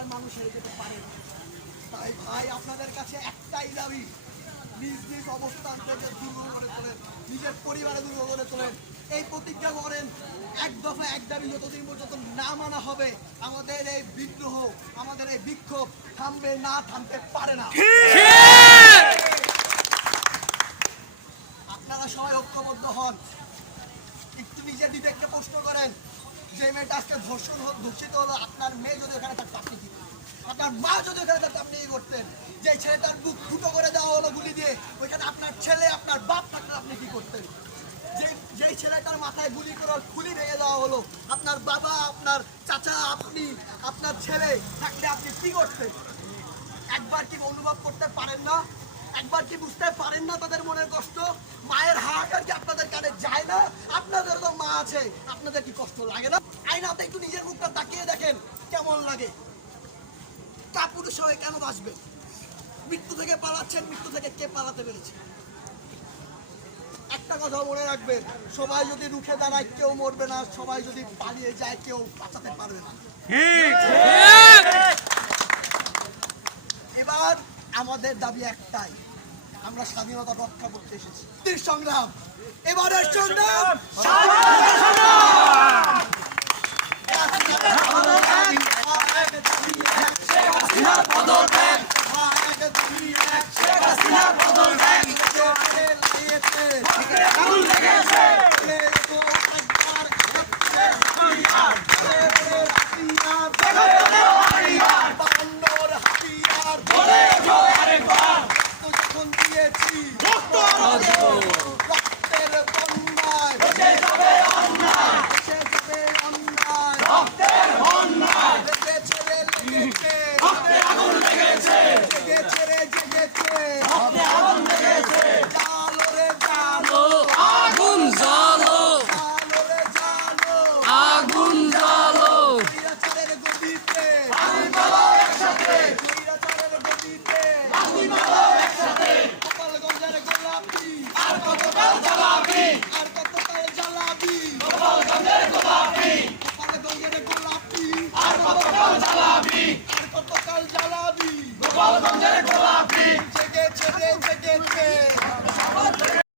বাংলার মানুষ হেরে যেতে পারে না। তাই ভাই আপনাদের কাছে একটাই দাবি, নিজ নিজ অবস্থান থেকে দুর্বল করে তোলেন, নিজের পরিবারে দুর্বল করে তোলেন। এই প্রতিজ্ঞা করেন, এক দফা এক দাবি যতদিন পর্যন্ত না মানা হবে আমাদের এই বিদ্রোহ, আমাদের এই বিক্ষোভ থামবে না, থামতে পারে না। আপনারা সবাই ঐক্যবদ্ধ হন। একটু নিজের বিবেককে প্রশ্ন করেন, যে মেয়েটা আজকে ধর্ষিত হলো, আপনার মেয়ে যদি ওখানে থাকতো আপনি কি করতেন? আপনার মা যদি ওখানে থাকতো আপনি কি করতেন? যে ছেলেটার বুক ফুটো করে দেওয়া হলো গুলি দিয়ে, ওইখানে আপনার ছেলে আপনার বাপ থাকলে আপনি কি করতেন? যেই ছেলেটার মাথায় গুলি করে খুলি ভেঙে দেওয়া হলো, আপনার বাবা, আপনার চাচা, আপনি, আপনার ছেলে থাকলে আপনি কি করতেন? একবার কি অনুভব করতে পারেন না? একবার কি বুঝতে পারেন না তাদের মনের কষ্ট? মায়ের হাহাকার কি আপনাদের কানে যায় না? আপনাদের তো মা আছে, আপনাদের কি কষ্ট লাগে না? আয়নাতে একটু নিজের মুখটা তাকিয়ে দেখেন কেমন লাগে। কাপুরুষ হয়ে কেন বাঁচবেন? মৃত্যু থেকে পালাচ্ছেন, মৃত্যু থেকে কে পালাতে পেরেছে? একটা কথা মনে রাখবেন, সবাই যদি রুখে দাঁড়ায় কেউ মরবে না, সবাই যদি পালিয়ে যায় কেউ বাঁচাতে পারবে না। এবার আমাদের দাবি একটাই, আমরা স্বাধীনতা রক্ষা করতে এসেছি। সংগ্রাম, এবারের সংগ্রাম